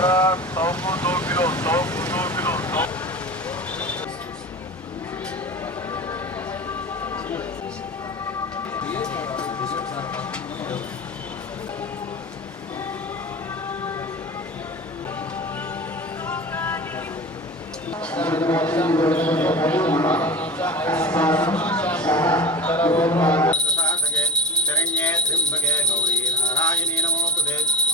Mitra, Tauku 2 kilo, Tauku 2 kilo. Terima.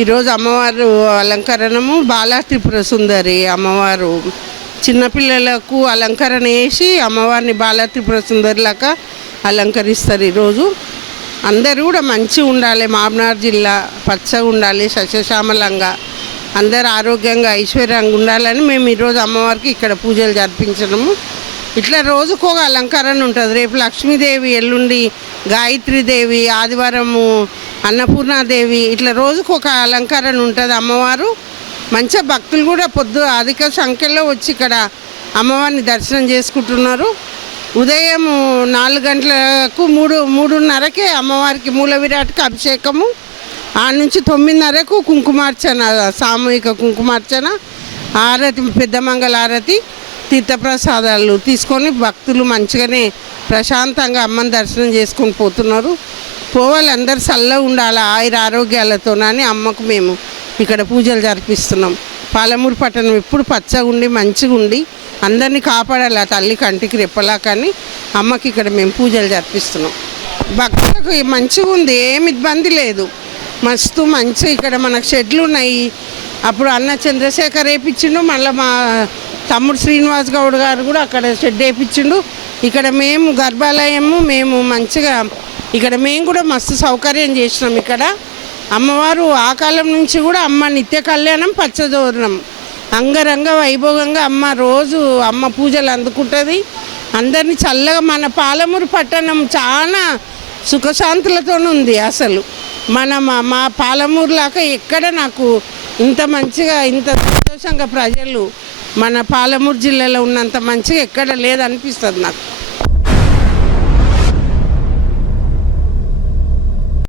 ఈరోజు అమ్మవారు అలంకరణము బాలా త్రిపుర సుందరి అమ్మవారు చిన్నపిల్లలకు అలంకరణ వేసి అమ్మవారిని బాలా త్రిపుర సుందరిలాగా అలంకరిస్తారు ఈరోజు. అందరూ కూడా మంచిగా ఉండాలి మామనార్ జిల్లా పచ్చగా ఉండాలి సస్యశ్యామలంగా అందరు ఆరోగ్యంగా ఐశ్వర్యంగా ఉండాలని మేము ఈరోజు అమ్మవారికి ఇక్కడ పూజలు జరిపించడము. ఇట్లా రోజుకు ఒక అలంకరణ ఉంటుంది. రేపు లక్ష్మీదేవి ఎల్లుండి గాయత్రీదేవి ఆదివారము అన్నపూర్ణాదేవి. ఇట్లా రోజుకు ఒక అలంకరణ ఉంటుంది అమ్మవారు. మంచిగా భక్తులు కూడా పొద్దు అధిక సంఖ్యలో వచ్చి ఇక్కడ అమ్మవారిని దర్శనం చేసుకుంటున్నారు. ఉదయం నాలుగు గంటలకు మూడు మూడున్నరకే అమ్మవారికి మూల విరాట్కి అభిషేకము. ఆ నుంచి తొమ్మిదిన్నరకు కుంకుమార్చన సామూహిక కుంకుమార్చన ఆరతి పెద్దమంగళ ఆరతి తీర్థప్రసాదాలు తీసుకొని భక్తులు మంచిగానే ప్రశాంతంగా అమ్మని దర్శనం చేసుకొని పోతున్నారు. పోవాలి అందరు చల్ల ఉండాలి ఆయుర ఆరోగ్యాలతోనని అమ్మకు మేము ఇక్కడ పూజలు జరిపిస్తున్నాం. పాలమూరు పట్టణం ఎప్పుడు పచ్చగా ఉండి మంచిగా ఉండి అందరినీ కాపాడాలి ఆ తల్లి కంటికి రెప్పలా కానీ అమ్మకి ఇక్కడ మేము పూజలు జరిపిస్తున్నాం. భక్తులకు మంచిగా ఉంది ఏమి ఇబ్బంది లేదు. మస్తు మంచి ఇక్కడ మనకు షెడ్లు ఉన్నాయి. అప్పుడు అన్న చంద్రశేఖర్ వేయించిండు మళ్ళీ మా తమ్ముడు శ్రీనివాస్ గౌడ్ గారు కూడా అక్కడ షెడ్ వేయించిండు ఇక్కడ మేము గర్భాలయము మేము మంచిగా ఇక్కడ మేము కూడా మస్తు సౌకర్యం చేసినాం ఇక్కడ. అమ్మవారు ఆ కాలం నుంచి కూడా అమ్మ నిత్య కళ్యాణం పచ్చదోరణం. అంగరంగ వైభవంగా అమ్మ రోజు అమ్మ పూజలు అందుకుంటుంది. అందరినీ చల్లగా మన పాలమూరు పట్టణం చాలా సుఖశాంతులతో ఉంది అసలు. మన మా మా ఎక్కడ నాకు ఇంత మంచిగా ఇంత సంతోషంగా ప్రజలు మన పాలమూరు జిల్లాలో ఉన్నంత మంచిగా ఎక్కడ లేదనిపిస్తుంది నాకు.